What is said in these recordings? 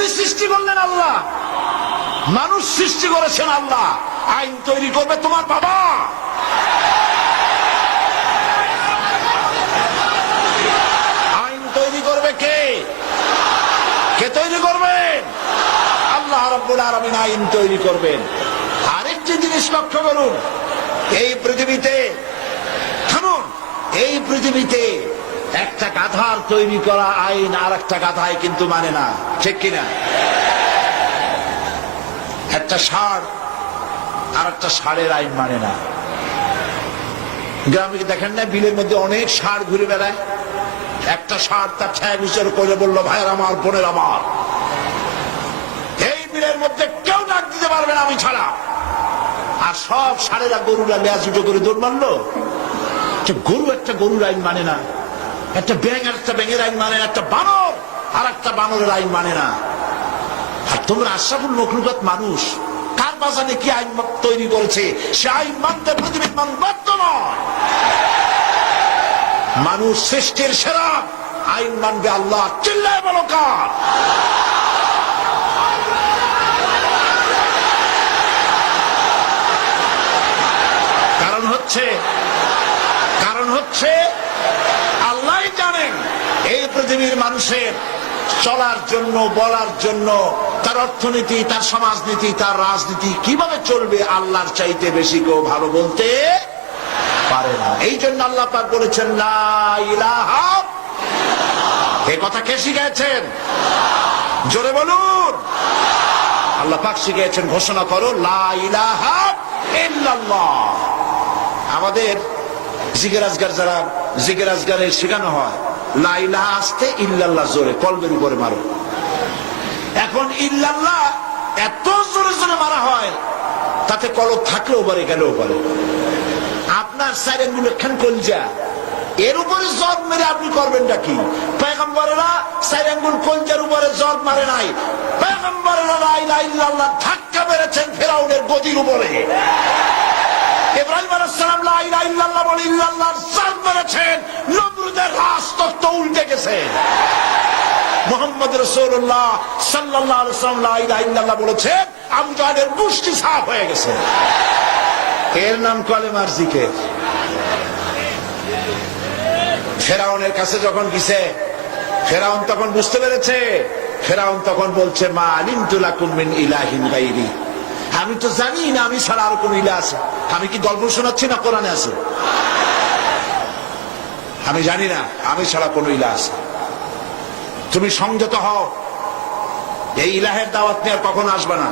পৃথিবী সৃষ্টি করলেন আল্লাহ, মানুষ সৃষ্টি করেছেন আল্লাহ। আইন তৈরি করবে তোমার বাবা। আইন তৈরি করবে কে? কে তৈরি করবেন? আল্লাহ রাব্বুল আলামিন আইন তৈরি করবেন। আরেকটি জিনিস লক্ষ্য করুন, এই পৃথিবীতে থামুন, এই পৃথিবীতে একটা গাধার তৈরি করা আইন আর একটা গাধায় কিন্তু মানে না, ঠিক কিনা? একটা ষাঁড় আর একটা ষাঁড়ের আইন মানে না। গ্রামে দেখেন না, বিলের মধ্যে অনেক ষাঁড় ঘুরে বেড়ায়। একটা ষাঁড় তার ঠ্যাং উঁচু করে বলল, ভাইয়ের আমার, বোনের আমার, এই বিলের মধ্যে কেউ ডাক দিতে পারবে না আমি ছাড়া। আর সব ষাঁড়েরা গরুরা লেজ উঁচু করে দৌড় মারলো। গরু একটা গরুর আইন মানে না, একটা ব্যাঙ আর একটা ব্যাঙের আইন মানে না, একটা বানর আর একটা বানরের আইন মানে না। আর তোমরা আশরাফুল মখলুকাত মানুষ, কার বাজানে কি আইন তৈরি করেছে সে আইন মানতে পৃথিবীর মানুষ বাধ্য নয়। মানুষ সৃষ্টির সেরা, আইন মানবে আল্লাহ। চিল্লায় বলো কার? কারণ হচ্ছে আল্লাহই জানেন এই পৃথিবীর মানুষের চলার জন্য, বলার জন্য, তার অর্থনীতি, তার সমাজনীতি, তার রাজনীতি কিভাবে চলবে আল্লাহর চাইতে বেশি কেউ ভালো বলতে পারে না। এই জন্য আল্লাহ পাক বলেছেন লা ইলাহা। এই কথা কে শিখিয়েছেন? জোরে বলুন। আল্লাহ পাক শিখিয়েছেন, ঘোষণা করো লা ইলাহা ইল্লাল্লাহ। আমাদের জিকির আজগার, যারা জিকির আজগারে শেখানো হয়, লা ইলাহা আসতে ইল্লাল্লাহ জোরে কলবের উপরে মারো। এখন ইল্লাল্লাহ এত জোরে জোরে মারা হয়, তাতে কলব থাকলেও পারে, গেলেও পারে। আপনার সাইরেনগুলো খান কলজা, এর উপরে জব মেরে আপনি করবেনটা কি? পয়গম্বরেরা সাইরেনগুল কলজার উপরে জব মারে নাই। পয়গম্বরেরা লা ইলাহা ইল্লাল্লাহ ধাক্কা মেরেছেন ফেরাউনের গদির উপরে। ইব্রাহিম আলাইহিস সালাম লা ইলাহা ইল্লাল্লাহ বলে ইল্লাল্লাহর জান মেরেছেন, নমরুদের রাজতত্ত্ব উল্টে গেছে। মুহাম্মদ রাসূলুল্লাহ সাল্লাল্লাহু আলাইহি ওয়াসাল্লাম লা ইলাহা ইল্লাল্লাহ বলেছেন, আবু জাহেলের মুষ্টি সাফ হয়ে গেছে। এর নাম কলেমার জিকির। ফেরাউনের কাছে যখন গেছে, ফেরাউন তখন বুঝতে পেরেছে। ফেরাউন তখন বলছে, মা আলিমতু লাকুম মিন ইলাহিন গায়রি, আমি তো জানি না আমি ছাড়া আর কোন ইলাহ আছে। আমি কি গল্প শোনাচ্ছি না কোরআনে আছে? আমি জানি না আমি ছাড়া কোন ইলাহ আছে। তুমি সংযত হও, এই ইলাহের দাওয়াত নিয়ে আর কখনো আসবে না।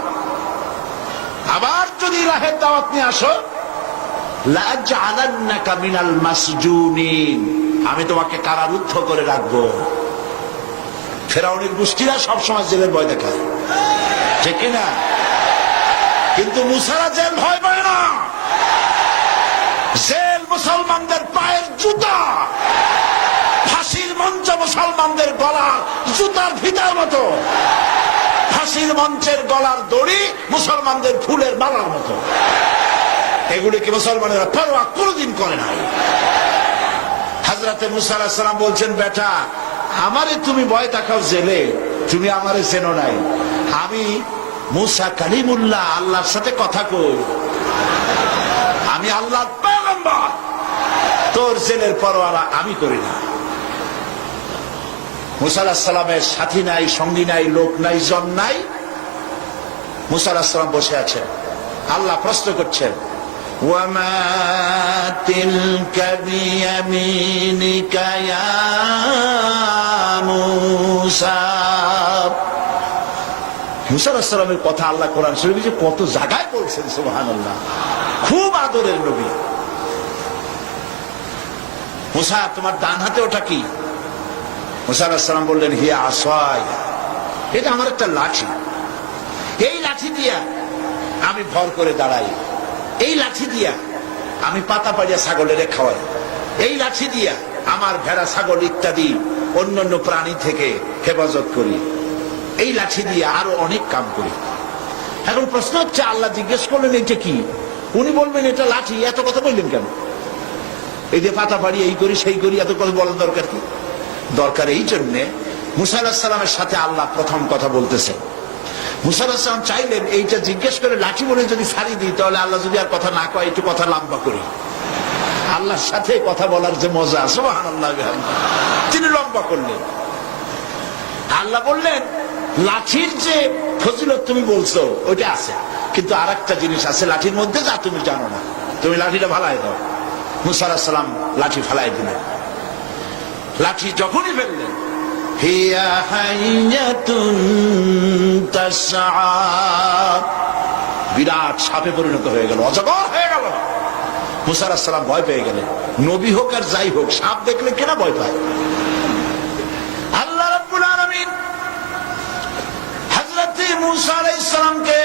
আবার যদি ইলাহের দাওয়াত নিয়ে আসো, লাআজআলান্নাকা মিনাল মাসজুনিন, আমি তোমাকে কারারুদ্ধ করে রাখবো। ফেরাউনের গোষ্ঠীরা সবসময় জেলের ভয় দেখায়, ঠিক না? কিন্তু মুসারা জেল ভয় পায় না। জেল মুসলমানদের পায়ের জুতা, ফাঁসির মঞ্চ মুসলমানদের গলার জুতার ফিতার মতো, ফাঁসির মঞ্চের গলার দড়ি মুসলমানদের ফুলের মালার মতো। এগুলিকে মুসলমানেরা পরোয়া কোনদিন করে নাই। হযরতে মুসা আলাইহিস সালাম বলছেন, বেটা আমারে তুমি ভয় দেখাও জেলে, তুমি আমারে চেনো নাই। আমি মুসা কালিমুল্লাহ, আল্লাহর সাথে কথা কই, আমি আল্লাহর পয়গম্বর। তোর জেলের পরোয়া আমি করি না। মুসা আলাইহিস সালামের সাথী নাই, সঙ্গী নাই, লোক নাই, জন নাই। মুসা আলাইহিস সালাম বসে আছেন। আল্লাহ প্রশ্ন করছেন, ওয়ামা তিলকা বিয়ামিনিকা ইয়া মুসা। মুসা আলাইহিস সালামের কথা আল্লাহ কোরআন শরীফে কত জায়গায় বলছেন, সুবহানাল্লাহ। খুব আদরের নবী। মুসা, তোমার ডান হাতে ওটা কি? মুসা আলাইহিস সালাম বললেন, হিয়া আসায়, এটা আমার একটা লাঠি। এই লাঠি দিয়া আমি ভর করে দাঁড়াই, এই লাঠি দিয়া আমি পাতা পাড়িয়া ছাগলের খাওয়াই, এই লাঠি দিয়া আমার ভেড়া, ছাগল ইত্যাদি অন্যান্য প্রাণী থেকে হেফাজত করি, এই লাঠি দিয়ে আরো অনেক কাম করি। এখন প্রশ্ন হচ্ছে, আল্লাহ জিজ্ঞেস করলেন এটা কি? উনি বলবেন এটা লাঠি, এত কথা বললেন কেন? এই যে পাতা পাড়ি, এই করি সেই করি, এত কথা বলার দরকার কি? দরকার এই জন্যে মুসা আলাইহিস সালামের সাথে আল্লাহ প্রথম কথা বলতেছে। মুসা আলাইহিস সালাম চাইলেন এইটা জিজ্ঞেস করে লাঠি বলে যদি ছাড়ি দিই, তাহলে আল্লাহ যদি আর কথা না কয়, একটু কথা লম্বা করি। আল্লাহর সাথে কথা বলার যে মজা, সুবহানাল্লাহ, তিনি লম্বা করলেন। আল্লাহ বললেন, লাঠির যে ফজিলত তুমি বলছো ওইটা আছে, কিন্তু আর একটা জিনিস আছে লাঠির মধ্যে যা তুমি জানো না, তুমি লাঠিটা ফালাই দাও। মুসা আলাইহিস সালাম লাঠি ফালাই দিলেন। লাঠি যখনই ফেললেন, হিয়া হাইয়াতুন তাসআ, বিরাট সাপে পরিণত হয়ে গেল, অজগর হয়ে গেল। মুসা আলাইহিস সালাম ভয় পেয়ে গেলেন। নবী হোক আর যাই হোক, সাপ দেখলে কেনা ভয় পায়? আল্লাহ রাব্বুল আলামিন হযরত মুসা আলাইহিস সালামকে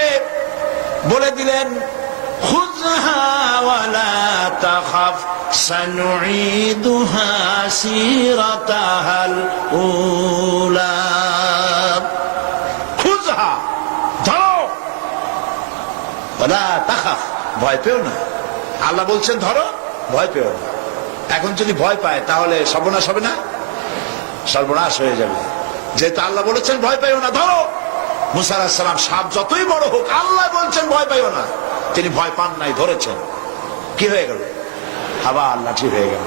বলে দিলেন, খুযহা ওয়ালা তাখাফ সানুঈদুহা সিরাতাহাল উলা। খুযহা, ধরো, ওয়ালা তাখাফ, ভয় পেও না। আল্লাহ বলছেন ধরো, ভয় পেও না। এখন যদি ভয় পায় তাহলে সর্বনাশ হবে না? সর্বনাশ হয়ে যাবে। যেহেতু আল্লাহ বলেছেন ভয় পাইও না, ধরো। মুসা আলাইহিস সালাম সাপ যতই বড় হোক, আল্লাহ বলছেন ভয় পাইও না, তিনি ভয় পান নাই, ধরেছেন। কি হয়ে গেল? আবার লাঠি হয়ে গেল।